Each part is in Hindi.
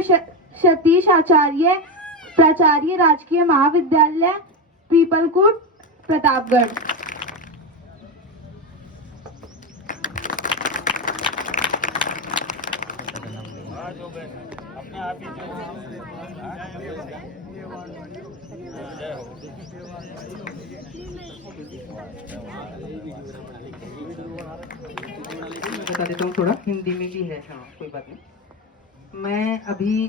डॉक्टर सतीश आचार्य, प्राचार्य राजकीय महाविद्यालय पीपलकुट प्रतापगढ़। बता देता हूँ, थोड़ा हिंदी में भी है, हाँ कोई बात नहीं। मैं अभी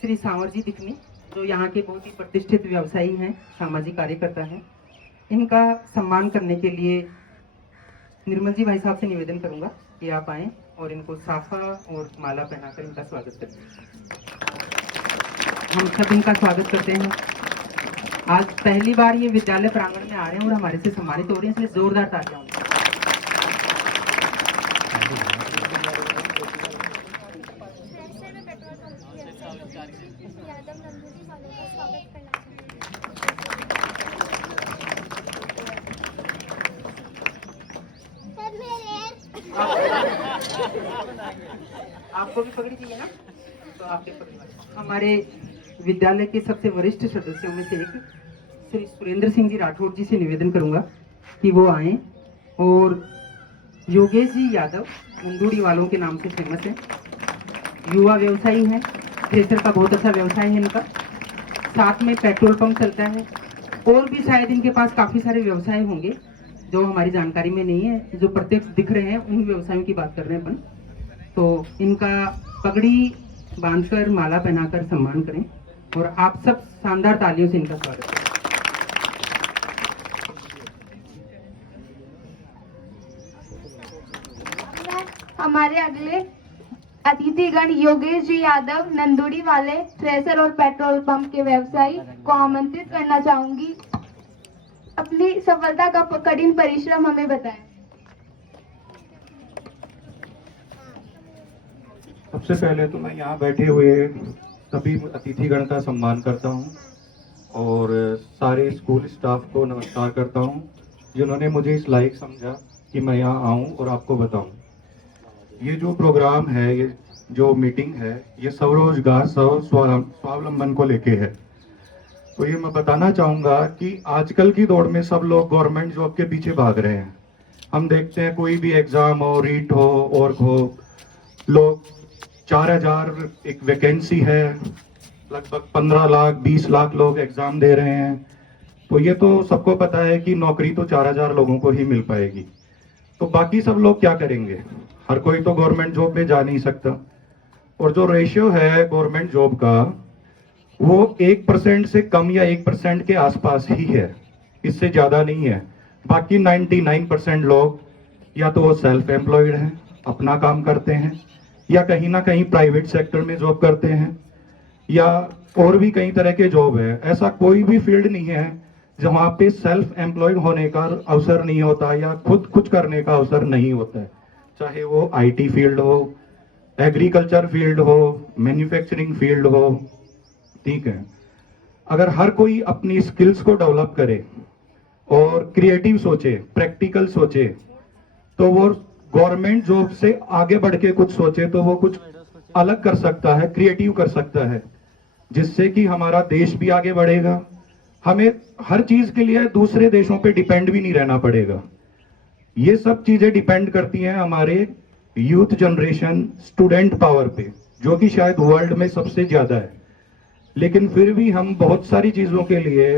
श्री सांवर जी दिखनी, जो यहाँ के बहुत ही प्रतिष्ठित व्यवसायी हैं, सामाजिक कार्यकर्ता हैं, इनका सम्मान करने के लिए निर्मल जी भाई साहब से निवेदन करूंगा कि आप आएं और इनको साफा और माला पहनाकर इनका स्वागत करें। हम सब इनका स्वागत करते हैं। आज पहली बार ये विद्यालय प्रांगण में आ रहे हैं और हमारे से सम्मानित हो रहे हैं, इसलिए जोरदार तालियां। आपको भी पगड़ी चाहिए ना, तो आपके पगड़ी। हमारे विद्यालय के सबसे वरिष्ठ सदस्यों में से एक श्री सुरेंद्र सिंह जी राठौड़ जी से निवेदन करूंगा कि वो आए। और योगेश जी यादव मंदूड़ी वालों के नाम से फेमस है, युवा व्यवसायी हैं, थ्रेसर का बहुत अच्छा व्यवसाय है इनका, साथ में पेट्रोल पंप चलता है, और भी शायद इनके पास काफी सारे व्यवसाय होंगे जो हमारी जानकारी में नहीं है, जो प्रत्यक्ष दिख रहे हैं उन व्यवसायों की बात कर रहे हैं अपन। तो इनका पगड़ी बांधकर माला पहनाकर सम्मान करें और आप सब शानदार तालियों से इनका स्वागत करें। हमारे अगले अतिथिगण योगेश जी यादव नंदुड़ी वाले थ्रेसर और पेट्रोल पंप के व्यवसायी को आमंत्रित करना चाहूंगी। अपनी सफलता का कठिन परिश्रम हमें बताएं। सबसे पहले तो मैं यहाँ बैठे हुए सभी अतिथिगण का सम्मान करता हूँ और सारे स्कूल स्टाफ को नमस्कार करता हूँ जिन्होंने मुझे इस लायक समझा कि मैं यहाँ आऊँ और आपको बताऊँ। ये जो प्रोग्राम है, ये जो मीटिंग है, ये स्वरोजगार स्वावलंबन को लेके है। तो ये मैं बताना चाहूँगा कि आजकल की दौड़ में सब लोग गवर्नमेंट जॉब के पीछे भाग रहे हैं। हम देखते हैं कोई भी एग्जाम हो, रीट हो और हो, लोग 4000 एक वैकेंसी है, लगभग 15 लाख 20 लाख लोग एग्जाम दे रहे हैं। तो ये तो सबको पता है कि नौकरी तो 4000 लोगों को ही मिल पाएगी। तो बाकी सब लोग क्या करेंगे? हर कोई तो गवर्नमेंट जॉब में जा नहीं सकता। और जो रेशियो है गवर्नमेंट जॉब का, वो 1% से कम या 1% के आसपास ही है, इससे ज्यादा नहीं है। बाकी 99% लोग या तो वो सेल्फ एम्प्लॉयड हैं, अपना काम करते हैं, या कहीं ना कहीं प्राइवेट सेक्टर में जॉब करते हैं, या और भी कई तरह के जॉब है। ऐसा कोई भी फील्ड नहीं है जहाँ पे सेल्फ एम्प्लॉयड होने का अवसर नहीं होता या खुद कुछ करने का अवसर नहीं होता है। चाहे वो आईटी फील्ड हो, एग्रीकल्चर फील्ड हो, मैन्युफैक्चरिंग फील्ड हो, ठीक है। अगर हर कोई अपनी स्किल्स को डेवलप करे और क्रिएटिव सोचे, प्रैक्टिकल सोचे, तो वो गवर्नमेंट जॉब से आगे बढ़ के कुछ सोचे तो वो कुछ अलग कर सकता है, क्रिएटिव कर सकता है, जिससे कि हमारा देश भी आगे बढ़ेगा। हमें हर चीज के लिए दूसरे देशों पे डिपेंड भी नहीं रहना पड़ेगा। ये सब चीजें डिपेंड करती हैं हमारे यूथ जनरेशन, स्टूडेंट पावर पे, जो कि शायद वर्ल्ड में सबसे ज्यादा है। लेकिन फिर भी हम बहुत सारी चीजों के लिए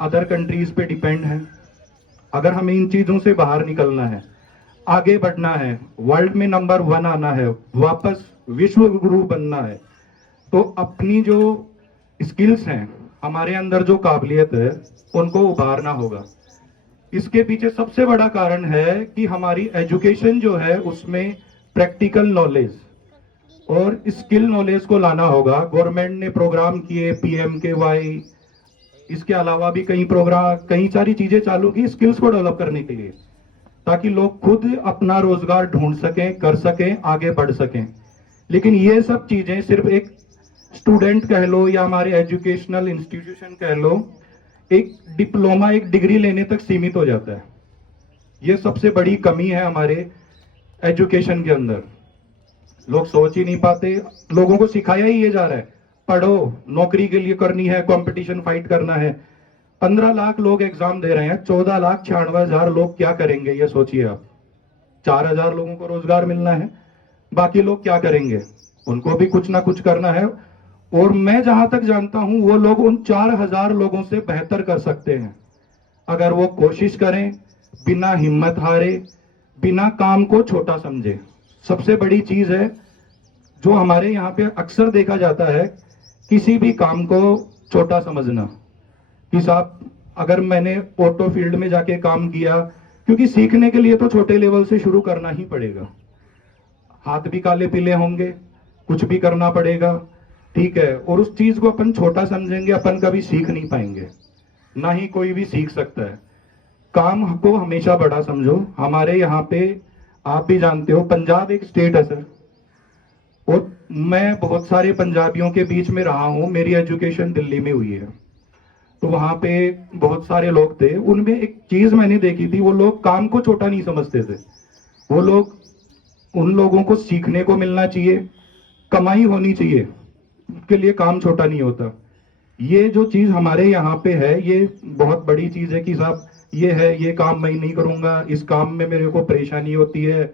अदर कंट्रीज पे डिपेंड हैं। अगर हमें इन चीजों से बाहर निकलना है, आगे बढ़ना है, वर्ल्ड में नंबर 1 आना है, वापस विश्व गुरु बनना है, तो अपनी जो स्किल्स हैं, हमारे अंदर जो काबिलियत है, उनको उभारना होगा। इसके पीछे सबसे बड़ा कारण है कि हमारी एजुकेशन जो है उसमें प्रैक्टिकल नॉलेज और स्किल नॉलेज को लाना होगा। गवर्नमेंट ने प्रोग्राम किए, PMKY, इसके अलावा भी कई प्रोग्राम, कई सारी चीजें चालू की स्किल्स को डेवलप करने के लिए, ताकि लोग खुद अपना रोजगार ढूंढ सकें, कर सकें, आगे बढ़ सकें। लेकिन ये सब चीजें सिर्फ एक स्टूडेंट कह लो या हमारे एजुकेशनल इंस्टीट्यूशन कह लो, एक डिप्लोमा, एक डिग्री लेने तक सीमित हो जाता है। ये सबसे बड़ी कमी है हमारे एजुकेशन के अंदर। लोग सोच ही नहीं पाते। लोगों को सिखाया ही ये जा रहा है, पढ़ो, नौकरी के लिए करनी है, कंपटीशन फाइट करना है। 15 लाख लोग एग्जाम दे रहे हैं, 14,96,000 लोग क्या करेंगे ये सोचिए आप। 4,000 लोगों को रोजगार मिलना है, बाकी लोग क्या करेंगे? उनको भी कुछ ना कुछ करना है। और मैं जहां तक जानता हूं वो लोग उन 4,000 लोगों से बेहतर कर सकते हैं अगर वो कोशिश करें, बिना हिम्मत हारे, बिना काम को छोटा समझे। सबसे बड़ी चीज है जो हमारे यहाँ पे अक्सर देखा जाता है, किसी भी काम को छोटा समझना। कि साहब अगर मैंने ऑटो फील्ड में जाके काम किया, क्योंकि सीखने के लिए तो छोटे लेवल से शुरू करना ही पड़ेगा, हाथ भी काले पीले होंगे, कुछ भी करना पड़ेगा, ठीक है। और उस चीज को अपन छोटा समझेंगे, अपन कभी सीख नहीं पाएंगे, ना ही कोई भी सीख सकता है। काम को हमेशा बड़ा समझो। हमारे यहाँ पे आप भी जानते हो, पंजाब एक स्टेट है सर, और मैं बहुत सारे पंजाबियों के बीच में रहा हूं। मेरी एजुकेशन दिल्ली में हुई है, तो वहां पे बहुत सारे लोग थे। उनमें एक चीज मैंने देखी थी, वो लोग काम को छोटा नहीं समझते थे। वो लोग, उन लोगों को सीखने को मिलना चाहिए, कमाई होनी चाहिए, उसके लिए काम छोटा नहीं होता। ये जो चीज हमारे यहाँ पे है, ये बहुत बड़ी चीज है कि साहब ये है, ये काम मैं नहीं करूंगा, इस काम में मेरे को परेशानी होती है।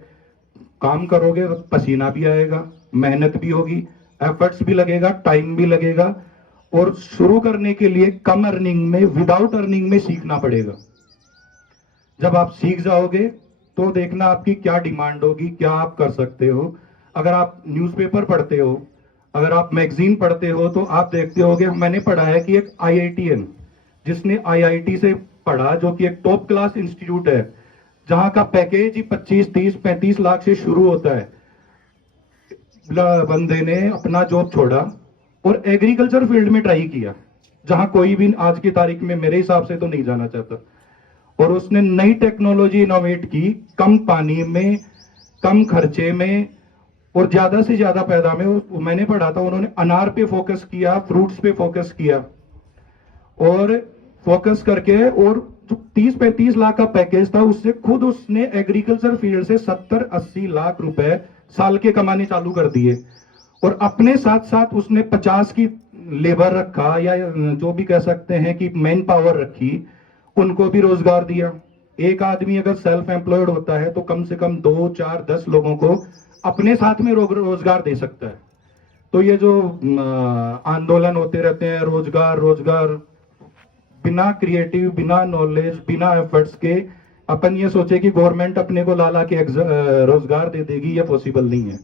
काम करोगे तो पसीना भी आएगा, मेहनत भी होगी, एफर्ट्स भी लगेगा, टाइम भी लगेगा। और शुरू करने के लिए कम अर्निंग में, विदाउट अर्निंग में सीखना पड़ेगा। जब आप सीख जाओगे तो देखना आपकी क्या डिमांड होगी, क्या आप कर सकते हो। अगर आप न्यूज़पेपर पढ़ते हो, अगर आप मैगजीन पढ़ते हो, तो आप देखते होगे, मैंने पढ़ा है कि एक IITN जिसने IIT से पढ़ा, जो कि एक टॉप क्लास इंस्टीट्यूट है, जहां का पैकेज ही 25, 30, 35 लाख से शुरू होता है। बंदे ने अपना जॉब छोड़ा और एग्रीकल्चर फील्ड में ट्राई किया, जहां कोई भी आज की तारीख में मेरे हिसाब से तो नहीं जाना चाहता। और उसने नई टेक्नोलॉजी इनोवेट की, कम पानी में, कम खर्चे में और ज्यादा से ज्यादा पैदा में। मैंने पढ़ा था उन्होंने अनार पे फोकस किया, फ्रूट्स पे फोकस किया, और फोकस करके, और जो 30-35 लाख का पैकेज था, उससे खुद उसने एग्रीकल्चर फील्ड से 70-80 लाख रुपए साल के कमाने चालू कर दिए। और अपने साथ साथ उसने 50 की लेबर रखा, या जो भी कह सकते हैं कि मैन पावर रखी, उनको भी रोजगार दिया। एक आदमी अगर सेल्फ एम्प्लॉयड होता है तो कम से कम 2, 4, 10 लोगों को अपने साथ में रोजगार दे सकता है। तो ये जो आंदोलन होते रहते हैं, रोजगार रोजगार, बिना क्रिएटिव, बिना नॉलेज, बिना एफर्ट्स के अपन ये सोचे कि गवर्नमेंट अपने को ला के रोजगार दे देगी, ये पॉसिबल नहीं है।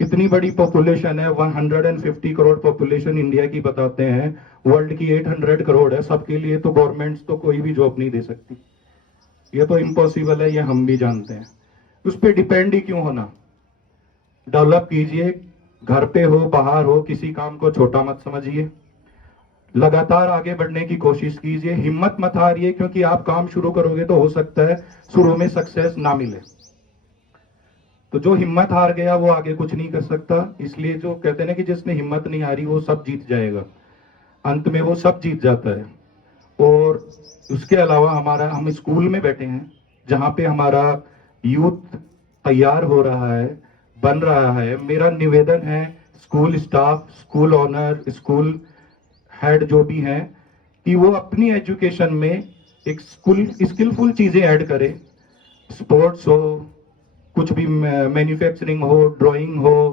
इतनी बड़ी पॉपुलेशन है, 150 करोड़ पॉपुलेशन इंडिया की बताते हैं, वर्ल्ड की 800 करोड़ है। सबके लिए तो गवर्नमेंट्स तो कोई भी जॉब नहीं दे सकती, ये तो इम्पॉसिबल है, ये हम भी जानते हैं। उस पर डिपेंड ही क्यों होना। डेवलप कीजिए, घर पे हो, बाहर हो, किसी काम को छोटा मत समझिए, लगातार आगे बढ़ने की कोशिश कीजिए, हिम्मत मत हारिए, क्योंकि आप काम शुरू करोगे तो हो सकता है शुरू में सक्सेस ना मिले। तो जो हिम्मत हार गया वो आगे कुछ नहीं कर सकता। इसलिए जो कहते हैं ना कि जिसने हिम्मत नहीं हारी वो सब जीत जाएगा, अंत में वो सब जीत जाता है। और उसके अलावा हम स्कूल में बैठे हैं, जहां पे हमारा यूथ तैयार हो रहा है, बन रहा है। मेरा निवेदन है school staff, school owner, school head जो भी हैं, कि वो अपनी एजुकेशन में एक स्किलफुल चीजें ऐड करें। स्पोर्ट्स हो, कुछ भी, मैन्युफैक्चरिंग हो, ड्राइंग हो,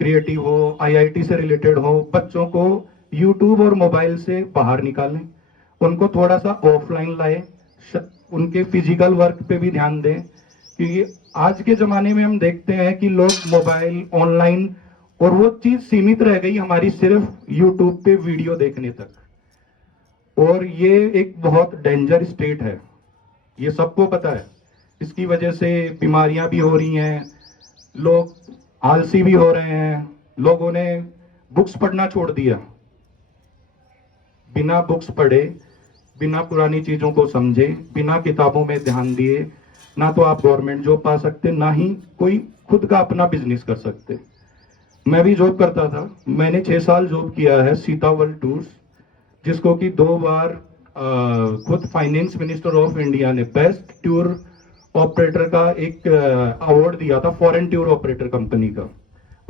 क्रिएटिव हो, IIT से रिलेटेड हो। बच्चों को यूट्यूब और मोबाइल से बाहर निकालें, उनको थोड़ा सा ऑफलाइन लाए, उनके फिजिकल वर्क पे भी ध्यान दें। क्योंकि आज के जमाने में हम देखते हैं कि लोग मोबाइल, ऑनलाइन, और वो चीज सीमित रह गई हमारी सिर्फ यूट्यूब पे वीडियो देखने तक। और ये एक बहुत डेंजर स्टेट है, ये सबको पता है। इसकी वजह से बीमारियां भी हो रही हैं, लोग आलसी भी हो रहे हैं, लोगों ने बुक्स पढ़ना छोड़ दिया। बिना बुक्स पढ़े, बिना पुरानी चीजों को समझे, बिना किताबों में ध्यान दिए, ना तो आप गवर्नमेंट जॉब पा सकते, ना ही कोई खुद का अपना बिजनेस कर सकते। मैं भी जॉब करता था, मैंने 6 साल जॉब किया है सीता वर्ल्ड टूर्स, जिसको कि 2 बार खुद फाइनेंस मिनिस्टर ऑफ इंडिया ने बेस्ट टूर ऑपरेटर का एक अवार्ड दिया था, फॉरेन टूर ऑपरेटर कंपनी का।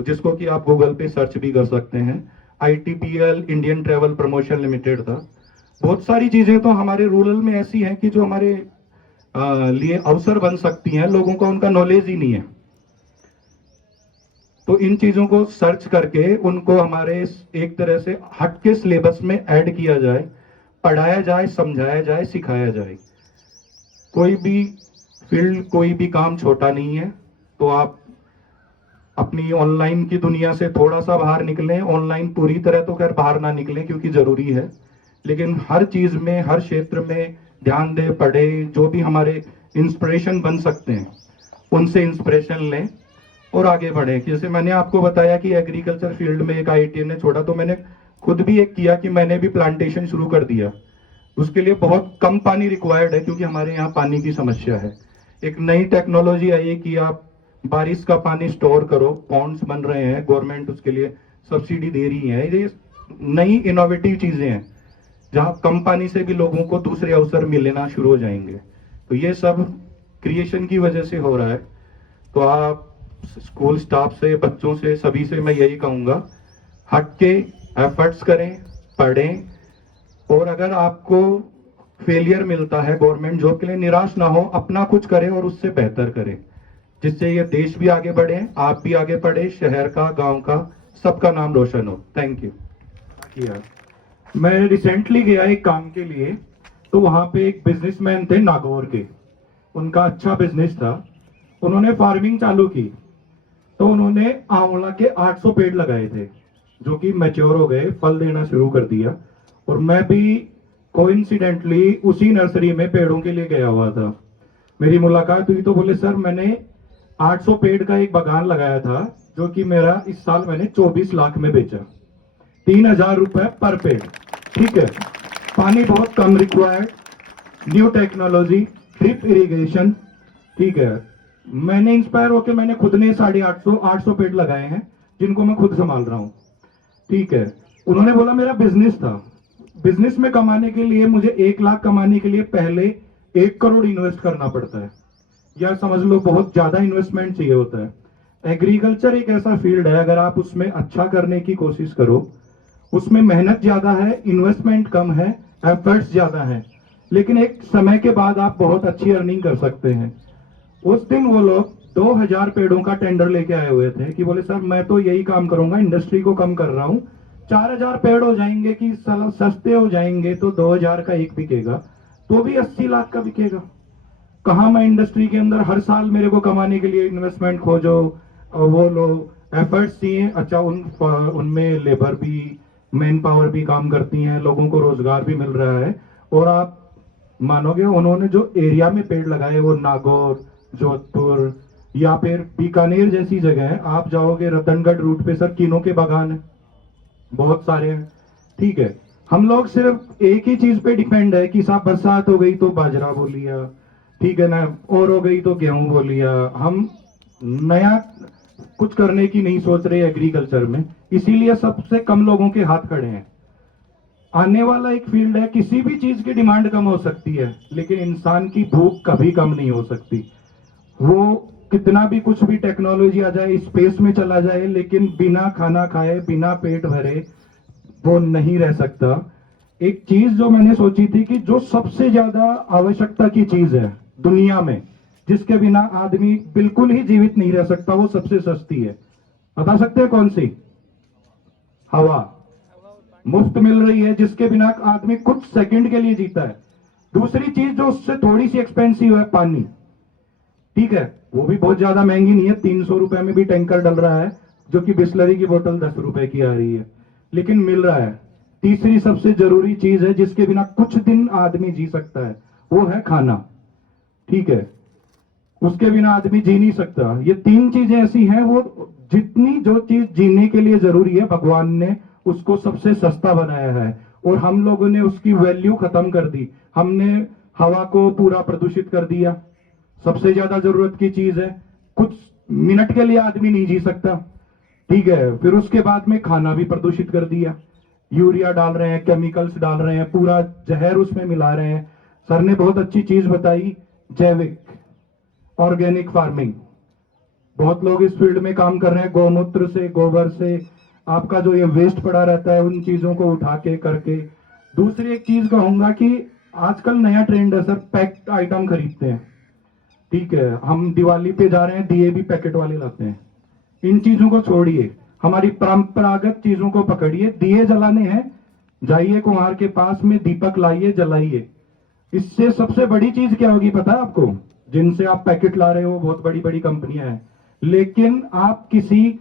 जिसको कि आप गूगल पे सर्च भी कर सकते हैं। ITPL Indian travel promotion limited था। बहुत सारी चीजें तो हमारे रूरल में ऐसी हैं कि जो हमारे लिए अवसर बन सकती हैं, लोगों को उनका नॉलेज ही नहीं है। तो इन चीजों को सर्च करके उनको हमारे एक तरह से हट के सिलेबस में ऐड किया जाए, पढ़ाया जाए, समझाया जाए, सिखाया जाए। कोई भी फील्ड, कोई भी काम छोटा नहीं है। तो आप अपनी ऑनलाइन की दुनिया से थोड़ा सा बाहर निकलें। ऑनलाइन पूरी तरह तो खैर बाहर ना निकलें क्योंकि जरूरी है, लेकिन हर चीज में, हर क्षेत्र में ध्यान दें, पढ़ें। जो भी हमारे इंस्पिरेशन बन सकते हैं उनसे इंस्पिरेशन लें और आगे बढ़ें। जैसे मैंने आपको बताया कि एग्रीकल्चर फील्ड में एक IITian ने छोड़ा, तो मैंने खुद भी एक किया कि मैंने भी प्लांटेशन शुरू कर दिया। उसके लिए बहुत कम पानी रिक्वायर्ड है क्योंकि हमारे यहाँ पानी की समस्या है। एक नई टेक्नोलॉजी आई है कि आप बारिश का पानी स्टोर करो, पॉन्ड्स बन रहे हैं, गवर्नमेंट उसके लिए सब्सिडी दे रही है। ये नई इनोवेटिव चीजें हैं जहां कम पानी से भी लोगों को दूसरे अवसर मिलना शुरू हो जाएंगे। तो ये सब क्रिएशन की वजह से हो रहा है। तो आप स्कूल स्टाफ से, बच्चों से, सभी से मैं यही कहूंगा, हट के एफर्ट्स करें, पढ़ें, और अगर आपको फेलियर मिलता है गवर्नमेंट जॉब के लिए, निराश ना हो, अपना कुछ करें और उससे बेहतर करें, जिससे ये देश भी आगे बढ़े, आप भी आगे बढ़े, शहर का, गांव का, सबका नाम रोशन हो। Thank you. मैं रिसेंटली गया एक काम के लिए, तो वहां पे एक बिजनेसमैन थे नागौर के। उनका अच्छा बिजनेस था। उन्होंने फार्मिंग चालू की, तो उन्होंने आंवला के 800 पेड़ लगाए थे जो कि मैच्योर हो गए, फल देना शुरू कर दिया। और मैं भी कोइंसिडेंटली उसी नर्सरी में पेड़ों के लिए गया हुआ था। मेरी मुलाकात हुई तो बोले, सर मैंने 800 पेड़ का एक बागान लगाया था जो कि मेरा इस साल मैंने 24 लाख में बेचा, 3000 रुपए पर पेड़। ठीक है, पानी बहुत कम required, new technology, drip irrigation. ठीक है, मैंने इंस्पायर होकर मैंने खुद ने 850 पेड़ लगाए हैं जिनको मैं खुद संभाल रहा हूं। ठीक है, उन्होंने बोला मेरा बिजनेस था, बिजनेस में कमाने के लिए मुझे 1 लाख कमाने के लिए पहले 1 करोड़ इन्वेस्ट करना पड़ता है, या समझ लो बहुत ज्यादा इन्वेस्टमेंट चाहिए होता है। एग्रीकल्चर एक ऐसा फील्ड है, अगर आप उसमें अच्छा करने की कोशिश करो, उसमें मेहनत ज्यादा है, इन्वेस्टमेंट कम है, एफर्ट्स ज्यादा है, लेकिन एक समय के बाद आप बहुत अच्छी अर्निंग कर सकते हैं। उस दिन वो लोग 2000 पेड़ों का टेंडर लेके आए हुए थे कि बोले सर मैं तो यही काम करूंगा, इंडस्ट्री को कम कर रहा हूं, 4000 पेड़ हो जाएंगे कि सस्ते हो जाएंगे तो 2000 का एक बिकेगा, तो भी 80 लाख का बिकेगा। कहां मैं इंडस्ट्री के अंदर हर साल मेरे को कमाने के लिए इन्वेस्टमेंट खोजो, वो लोग एफर्ट्स दिए। अच्छा, उनमें लेबर भी, मैन पावर भी काम करती हैं, लोगों को रोजगार भी मिल रहा है। और आप मानोगे, उन्होंने जो एरिया में पेड़ लगाए वो नागौर, जोधपुर या फिर बीकानेर जैसी जगह है। आप जाओगे रतनगढ़ रूट पे, सर कीनों के बागान है, बहुत सारे हैं। ठीक है, हम लोग सिर्फ एक ही चीज पे डिपेंड है कि साहब बरसात हो गई तो बाजरा बो लिया, ठीक है ना, और हो गई तो गेहूं बो लिया। हम नया कुछ करने की नहीं सोच रहे एग्रीकल्चर में, इसीलिए सबसे कम लोगों के हाथ खड़े हैं। आने वाला एक फील्ड है, किसी भी चीज की डिमांड कम हो सकती है लेकिन इंसान की भूख कभी कम नहीं हो सकती। वो कितना भी कुछ भी टेक्नोलॉजी आ जाए, स्पेस में चला जाए, लेकिन बिना खाना खाए, बिना पेट भरे वो नहीं रह सकता। एक चीज जो मैंने सोची थी कि जो सबसे ज्यादा आवश्यकता की चीज है दुनिया में, जिसके बिना आदमी बिल्कुल ही जीवित नहीं रह सकता, वो सबसे सस्ती है। बता सकते हैं कौन सी? हवा। मुफ्त मिल रही है, जिसके बिना आदमी कुछ सेकंड के लिए जीता है। दूसरी चीज जो उससे थोड़ी सी एक्सपेंसिव है, पानी। ठीक है, वो भी बहुत ज्यादा महंगी नहीं है, 300 रुपए में भी टैंकर डल रहा है, जो कि बिस्लरी की बोतल 10 रुपए की आ रही है, लेकिन मिल रहा है। तीसरी सबसे जरूरी चीज है जिसके बिना कुछ दिन आदमी जी सकता है, वो है खाना। ठीक है, उसके बिना आदमी जी नहीं सकता। ये 3 चीजें ऐसी हैं, वो जितनी जो चीज जीने के लिए जरूरी है, भगवान ने उसको सबसे सस्ता बनाया है और हम लोगों ने उसकी वैल्यू खत्म कर दी। हमने हवा को पूरा प्रदूषित कर दिया, सबसे ज्यादा जरूरत की चीज है, कुछ मिनट के लिए आदमी नहीं जी सकता। ठीक है, फिर उसके बाद में खाना भी प्रदूषित कर दिया, यूरिया डाल रहे हैं, केमिकल्स डाल रहे हैं, पूरा जहर उसमें मिला रहे हैं। सर ने बहुत अच्छी चीज बताई, जैविक ऑर्गेनिक फार्मिंग, बहुत लोग इस फील्ड में काम कर रहे हैं, गौमूत्र से, गोबर से, आपका जो ये वेस्ट पड़ा रहता है उन चीजों को उठा के करके। दूसरी एक चीज कहूंगा कि आजकल नया ट्रेंड है सर, पैक्ड आइटम खरीदते हैं। ठीक है, हम दिवाली पे जा रहे हैं, दिए भी पैकेट वाले लाते हैं। इन चीजों को छोड़िए, हमारी परंपरागत चीजों को पकड़िए। दिए जलाने हैं, जाइए कुम्हार के पास में, दीपक लाइए, जलाइए। इससे सबसे बड़ी चीज क्या होगी पता है आपको? जिनसे आप पैकेट ला रहे हो बहुत बड़ी बड़ी कंपनियां हैं, लेकिन आप किसी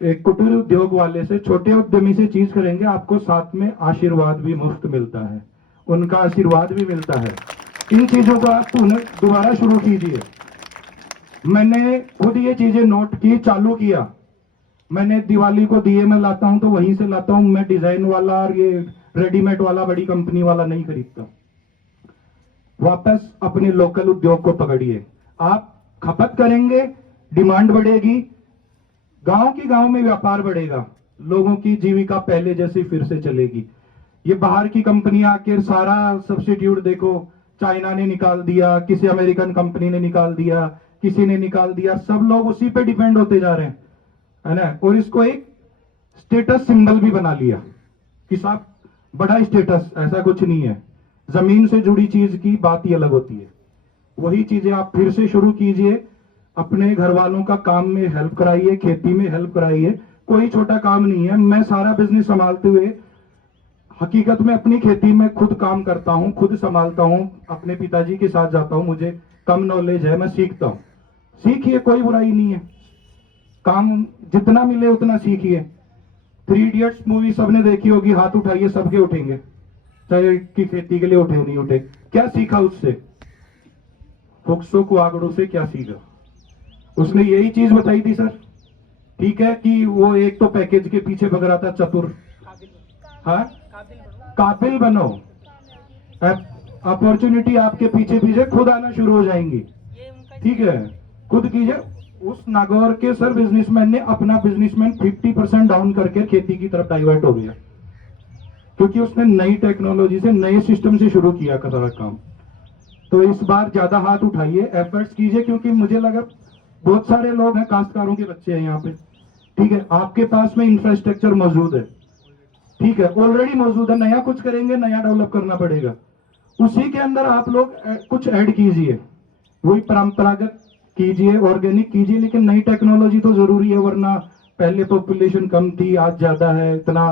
कुटीर उद्योग वाले से, छोटे उद्यमी से चीज करेंगे, आपको साथ में आशीर्वाद भी मुफ्त मिलता है, उनका आशीर्वाद भी मिलता है। इन चीजों को आप पुनः दोबारा शुरू कीजिए। मैंने खुद ये चीजें नोट की, चालू किया। मैंने दिवाली को दिए मैं लाता हूं तो वहीं से लाता हूं, मैं डिजाइन वाला और ये रेडीमेड वाला बड़ी कंपनी वाला नहीं खरीदता। वापस अपने लोकल उद्योग को पकड़िए। आप खपत करेंगे, डिमांड बढ़ेगी, गांव की गांव में व्यापार बढ़ेगा, लोगों की जीविका पहले जैसी फिर से चलेगी। ये बाहर की कंपनियां आके सारा सब्स्टिट्यूट देखो, चाइना ने निकाल दिया, किसी अमेरिकन कंपनी ने निकाल दिया, किसी ने निकाल दिया, सब लोग उसी पे डिपेंड होते जा रहे हैं, है ना। और इसको एक स्टेटस सिंबल भी बना लिया कि साहब बड़ा स्टेटस, ऐसा कुछ नहीं है। जमीन से जुड़ी चीज की बात ही अलग होती है। वही चीजें आप फिर से शुरू कीजिए, अपने घर वालों का काम में हेल्प कराइए, खेती में हेल्प कराइए। कोई छोटा काम नहीं है। मैं सारा बिजनेस संभालते हुए हकीकत में अपनी खेती में खुद काम करता हूं, खुद संभालता हूं, अपने पिताजी के साथ जाता हूं, मुझे कम नॉलेज है, मैं सीखता हूं। सीखिए, कोई बुराई नहीं है, काम जितना मिले उतना सीखिए। 3 इडियट्स मूवी सबने देखी होगी, हाथ उठाइए, सबके उठेंगे, चाहे कि खेती के लिए उठे नहीं उठे। क्या सीखा उससे? फुक्सो को आगड़ों से क्या सीखा? उसने यही चीज बताई थी सर। ठीक है कि वो एक तो पैकेज के पीछे भग रहा था, चतुर। हाँ, काबिल बनो, अपॉर्चुनिटी आपके पीछे पीछे खुद आना शुरू हो जाएंगी। ठीक है, खुद कीजिए। उस नागौर के सर बिजनेसमैन ने अपना बिजनेसमैन 50% डाउन करके खेती की तरफ डाइवर्ट हो गया, क्योंकि उसने नई टेक्नोलॉजी से, नए सिस्टम से शुरू किया सारा काम। तो इस बार ज्यादा हाथ उठाइए, एफर्ट्स कीजिए, क्योंकि मुझे लगा बहुत सारे लोग हैं, काश्तकारों के बच्चे हैं यहाँ पे। ठीक है, आपके पास में इंफ्रास्ट्रक्चर मौजूद है, ठीक है, ऑलरेडी मौजूद है। नया कुछ करेंगे, नया डेवलप करना पड़ेगा। उसी के अंदर आप लोग कुछ ऐड कीजिए, वही परंपरागत कीजिए, ऑर्गेनिक कीजिए, लेकिन नई टेक्नोलॉजी तो जरूरी है, वरना पहले पॉपुलेशन कम थी, आज ज्यादा है, इतना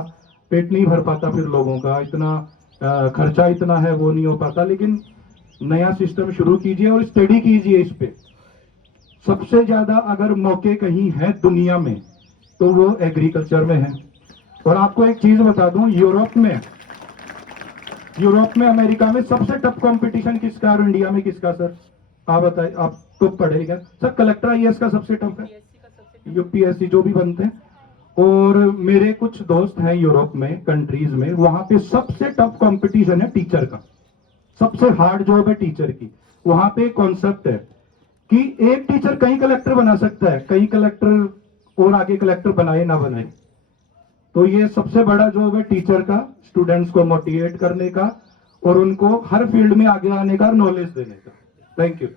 पेट नहीं भर पाता फिर लोगों का, इतना खर्चा इतना है, वो नहीं हो पाता। लेकिन नया सिस्टम शुरू कीजिए और स्टडी कीजिए इस पे। सबसे ज्यादा अगर मौके कहीं है दुनिया में तो वो एग्रीकल्चर में है। और आपको एक चीज बता दूं, यूरोप में, अमेरिका में सबसे टफ कंपटीशन किसका और इंडिया में किसका सर? आप बताइए, आप तो पढ़ेगा सर। कलेक्टर आईएएस का सबसे टफ है, यूपीएससी जो भी बनते हैं। और मेरे कुछ दोस्त हैं यूरोप में, कंट्रीज में, वहां पे सबसे टफ कंपटीशन है टीचर का, सबसे हार्ड जॉब है टीचर की। वहां पे कॉन्सेप्ट है कि एक टीचर कई कलेक्टर बना सकता है, कई कलेक्टर और आगे कलेक्टर बनाए ना बनाए। तो ये सबसे बड़ा जॉब है टीचर का, स्टूडेंट्स को मोटिवेट करने का और उनको हर फील्ड में आगे आने का नॉलेज देने का। Thank you.